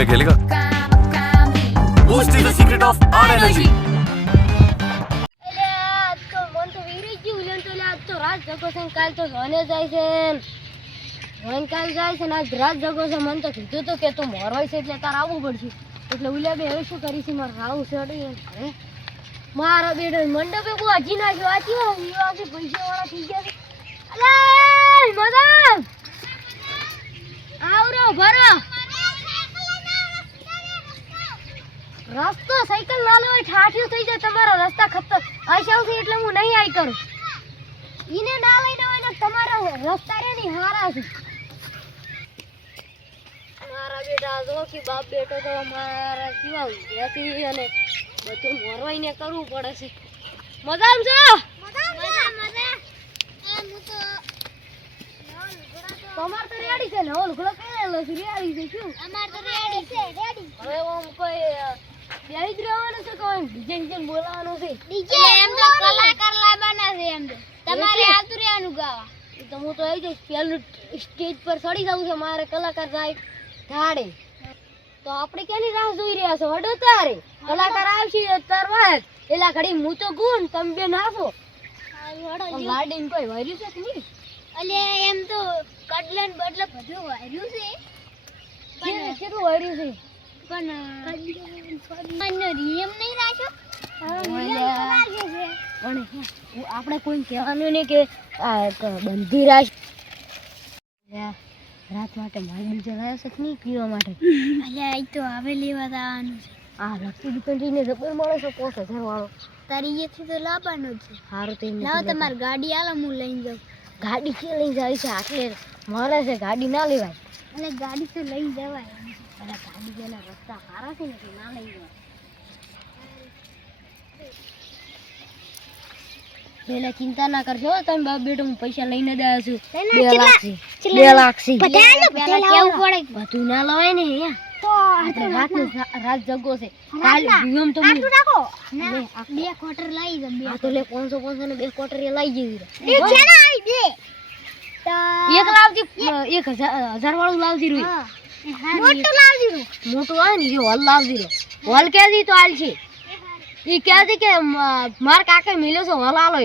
में खेलेगा। Boost is the secret of our energy. રાત જગો છે કાલ તો ધોને જાય છે ધોન કાલ જાય છે ને આજ રાત જગો છે મને તો કીધું તો કે તું મોરવાય છે એટલે તાર આવવું પડશે એટલે ઉલ્યા બે હવે શું કરી છે મારે રાવું છે અરે મારા બેડો મંડપે બહુ હજી નાખ્યો આ કેવો વિવાહ પૈસા વાળા થઈ ગયા છે અલે મદન આવરો ભરો રસ્તો સાયકલ ના લેવાય ઠાઠ્યું થઈ જાય તમારો રસ્તા ખપતો આશાવથી એટલે હું નહીં આઈ કરું ઈને ના લઈને હોય ને તમારા રસ્તા રે ની હારા છે મારા બેટા જો કે બાપ બેટો તો મારા કેવા ઉભ્યાથી અને બધું મોરવાઈને કરવું પડે છે મજામ છો મજા હું તો તમાર તો રેડી છે ને ઓલ ઘોડો કેલો છે રેડી છે શું અમાર તો રેડી છે રેડી હવે ઓમ કોઈ બેહી જ રહેવાનું છે કોઈ ડીજે બોલાવવાનું છે ડીજે એમ તો કલાકાર લાવવાના છે એમ તો તમારે આવતું રહેવાનું ગાવા તો હું તો આવી જઈશ પેલું સ્ટેજ પર ચડી જવું છે મારે કલાકાર જાય ધાડે તો આપણે કેની રાહ જોઈ રહ્યા છો હડો તારે કલાકાર આવશે તરવા એલા ઘડી હું તો ગુણ તમે બે નાખો ગાર્ડન કોઈ વાર્યું છે કે નહીં અલે એમ તો કડલન બદલે બધું વાર્યું છે પણ કેટલું વાર્યું છે પણ નિયમ નહીં રાખ્યો આપણે કોઈ કહેવાનું નહીં કે બંધી રાખ રાત માટે માલ બીજો લાવ્યો છે નહીં પીવા માટે અલ્યા એ તો હવે લેવા જવાનું છે આ લખી દુકાનને જબર મળે છે 5000 વાળો તારી અહીંયાથી તો લાવવાનો છે સારું તો લાવો તમારી ગાડી આલો હું લઈને જાઉં ગાડી કે લઈને જાય છે આટલે મળે છે ગાડી ના લેવાય અને ગાડી તો લઈ જવાય અને ગાડી જેના રસ્તા સારા છે ને કે ના લઈ જવાય પેલા ચિંતા ના કરજો તમે બાપ બેટો હું પૈસા લઈને જ આવ્યો છું 2 લાખ છે 2 લાખ છે પેલા કેવું પડે બધું ના લવાય ને તો રાત જગો છે કાલ નિયમ તો આટલું રાખો બે ક્વાર્ટર લઈ જ બે તો લે 500 ને બે ક્વાર્ટર એ લઈ જઈ એ છે ને આઈ બે તો એક લાવજી 1000 વાળું લાવજી રૂ મોટું લાવજી રૂ મોટું આવે ને જો હોલ લાવજી રૂ હોલ કે દી તો હાલ છે ઈ કહે છે કે માર કાકે મિલ્યો છે હોલ આલો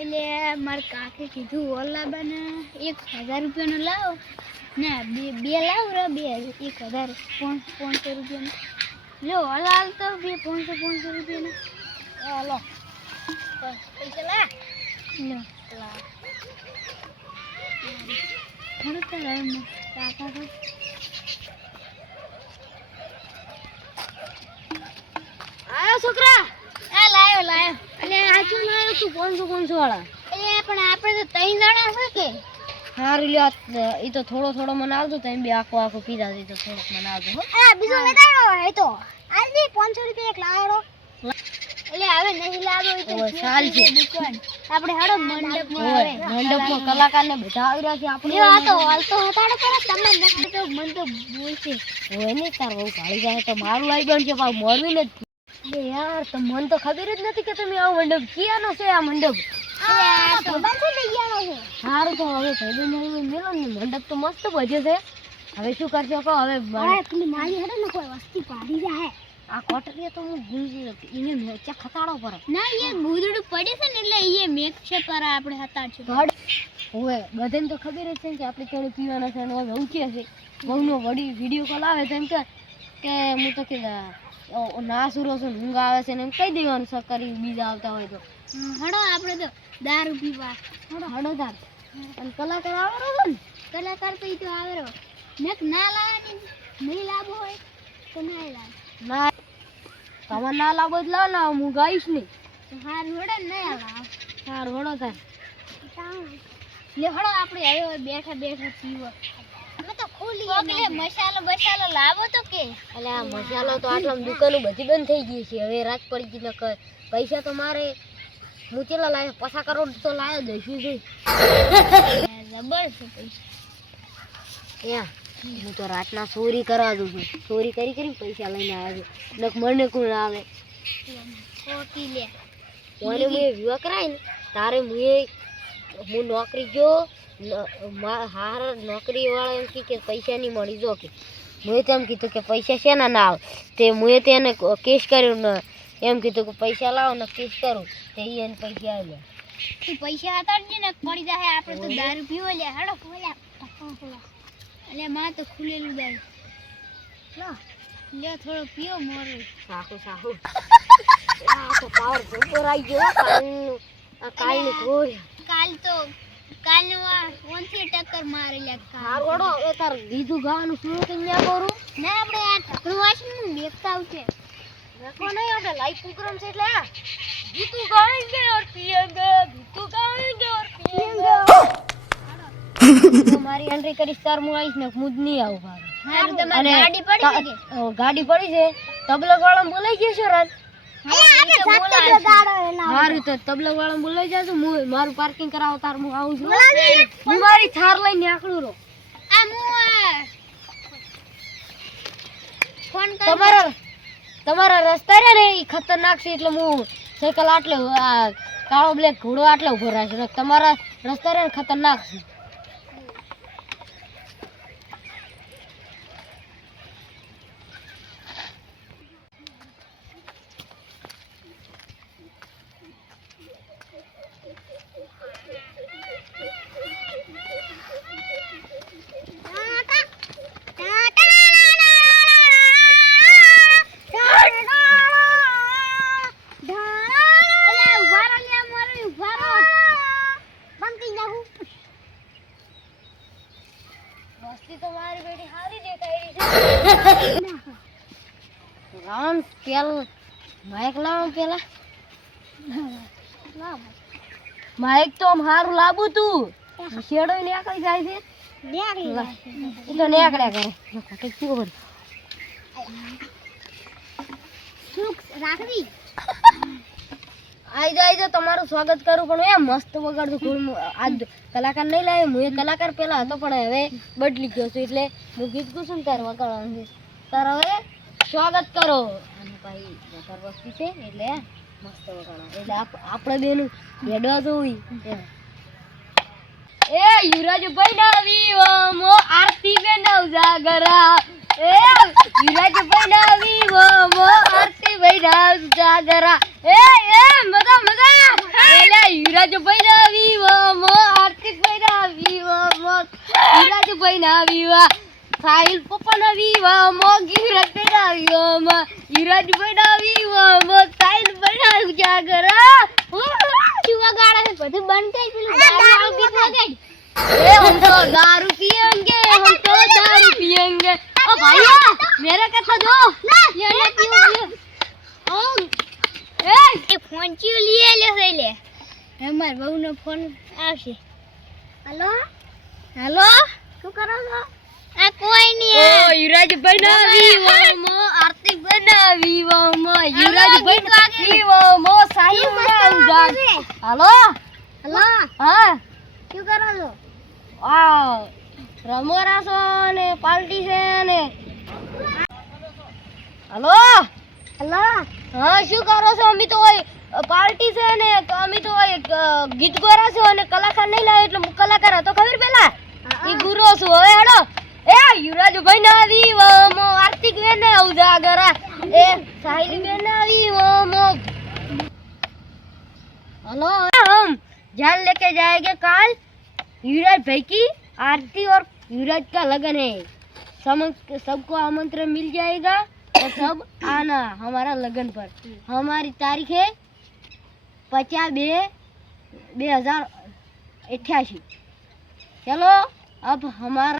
એટલે માર કાકે કીધું હોલ લાવવાને 1000 રૂપિયાનો લાવો ના બે લાવ રે બે 1000 500 રૂપિયાનો લ્યો હોલ આલ તો બે 500 રૂપિયાનો લો પૈસા લા લ્યો લા ખરું તો લાવ કાકા તો આયો છોકરા આ લાયો અને આજો લાયો તું 500 વાળા એ પણ આપણે તો 3 જણા છે કે હારું લ્યો ઈ તો થોડો મને આવજો તમે બે આખો પીધા દે તો થોડોક મને આવજો હો આ બીજો લેતાયો એ તો આજી 500 રૂપિયા એક લાયો એટલે હવે નહીં લાવો ઈ તો ચાલ છે દુકાન આપણે હાડો મંડપમાં કલાકારને બધા આવી રહ્યા છે આપણે આ તો હાલ તો હટાડો પર તમે નક્કી તો મન તો બોલશે હોય ને તાર બહુ ગાળી જાય તો મારું લાઈ બન છે પણ મોરવી ને બે યાર તો મન તો ખબર જ નથી કે તમે આવો મંડપ ક્યાંનો છે આ મંડપ તો બંધ થઈ ગયાનો છે સારું તો હવે ભાઈ મેલો ને મંડપ તો મસ્ત ભજે છે હવે શું કરશો કહો હવે પેલી મારી હડે ને કોઈ વસ્તી પાડી જાય આ કોટરીએ તો હું ભૂલી ગઈ એને મેચા ખતાડો પર ના એ ગુદડું પડે છે ને એટલે એ મેક છે પર આપણે હતાડ છે ઓએ બધાને તો ખબર જ છે કે આપણે કેળે પીવાના છે અને હવે ઉઠે છે બહુનો વડી વિડિયો કોલ આવે તો એમ કે હું તો કે ના સુરો છે ઊંઘ આવે છે ને એમ કહી દેવાનું સકરી બીજા આવતા હોય તો હડો આપણે તો દારૂ પીવા હડો દાર અને કલાકાર આવેરો છે ને કલાકાર તો ઈ તો આવેરો મેક ના લાવવાની નહીં લાવો હોય તો ના લાવ ના તમે ના લાવો જ લાવ ના હું ગાઈશ નહીં હાર વડે નહીં લાવ હાર વડો તાર લે હડો આપણે હવે બેઠા પીવો અમે તો ખોલી એટલે મસાલો લાવો તો કે એટલે આ મસાલો તો આટલામ દુકાનો બધી બંધ થઈ ગઈ છે હવે રાત પડી ગઈ નકર પૈસા તો મારે હું કેટલા લાવ્યો 50 કરોડ તો લાવ્યો દઈશું છે જબર છે પૈસા યા હું તો રાતના ચોરી કરવા દઉં છું ચોરી કરી પૈસા લઈને આવ્યો નક મને કોણ આવે ખોટી લે ઓને મેં વિવાહ કરાય ને તારે હું નોકરી જો હાર નોકરી વાળા એમ કે પૈસા નહીં મળી જો કે મુએ તેમ કીધું કે પૈસા શેના ના આવે તે મુએ તેને કેસ કર્યું ને એમ કીધું કે પૈસા લાવો ને કેસ કરું તે ઈ એને પૈસા આવ્યા તું પૈસા હતા જ ને પડી જાય આપણે તો દારૂ પીવો લે હેડો ખોલા એટલે માં તો ખુલેલું દારૂ લે થોડો પીઓ મોરે સાહુ આ તો પાવર ઉપર આવી ગયો કાલની ઘોર કાલનો ઓનથી ટક્કર મારી લે હારોડો એ તાર બીજું ગાવાનું શું કન્યા કરું ના આપણે આ ટક્કર વાસનું દેખતા આવશે રખો નહીં આપણે લાઈવ પ્રોગ્રામ છે એટલે ગીતું ગાएंगे और पिएंगे ગીતું ગાएंगे और पिएंगे મારી એન્ટ્રી કરીશ તાર હું આવીશ ને મુદ નહીં આવું ભાઈ તમારી ગાડી પડી છે ગાડી પડી છે તબલક વાળા બોલાઈ ગયો છે રાત મારું તો તબલક વાળા બોલાઈ જશે હું મારું પાર્કિંગ કરાવો તાર હું આવું છું હું મારી થાર લઈને આકડું રહો તમારા રસ્તા રે ને એ ખતરનાક છે એટલે હું સાયકલ આટલે કાળો બ્લેક ઘોડો આટલે ઉભો રાખે તમારા રસ્તા રે ખતરનાક છે તમારી બેટી હારી દેખાઈ છે રામ પેલ માઈક લાવો પેલા માઈક તો આમ હારું લાબુ તું શેડો નીકળી જાય છે તો નીકળ્યા કરે રાખવી આઈ તમારું સ્વાગત કરું પણ એમ મસ્ત વગાડતું આજ કલાકાર નહીં લાવે હું એ કલાકાર પેલા હતો પણ હવે બદલી ગયો છું એટલે હું ગીત કુસુમ તાર વગાડવાનું છે તાર હવે સ્વાગત કરો અને ભાઈ તાર વસ્તી છે એટલે મસ્ત વગાડવાનું એટલે આપણે બેનું રેડવા જોવી એ યુવરાજભાઈ ના વિવો આરતી બેન જાગરા એ યુવરાજભાઈ ના વિવો આરતી ભાઈ ના જાગરા એ મજા એલા યુવરાજભાઈ ના વિવો આરતીભાઈ ના વિવો યુવરાજભાઈ ના વિવા સાહિલ પપ્પા ના વિવો ગિરતભાઈ ના વિવો યુવરાજભાઈ ના વિવો સાહિલભાઈ ના જાગરા ચુવા ગાડા છે બધું બંધ થઈ પેલું દારૂ ગીત વગાડ ए हम तो दारू पिएंगे ओ भैया मेरा कैसा दो ये ले पियो ए फोन क्यों लिए ले हमार बहू नो फोन આવશે हेलो શું કરો છો આ કોઈ નહીં ઓ યુવરાજભાઈ ના વિવો મો આરતીભાઈ ના વિવો મો યુવરાજભાઈ ના વિવો મો સાહિલ ના ઉજાન हेलो હા શું કરો છો આ રમોરા છો ને પાર્ટી છે ને हेलो હા શું કરો છો અમે તો પાર્ટી છે ને તો અમે તો ગીત ગોરા છો અને કલાકાર નહીં લાવે એટલે હું કલાકાર હતો ખબર પેલા ઈ ગુરો છું હવે હેડો એ યુવરાજભાઈ ના વિવો મો આર્તિક બેન ઉજાગરા એ સાહિલ બેન ના વિવો મો हेलो हम जान लेके जाएंगे काल युवराज भाई की आरती और युवराज का लगन है सबको आमंत्रण मिल जाएगा और सब आना हमारा लगन पर हमारी तारीख है 50/2/2088 चलो अब हमारा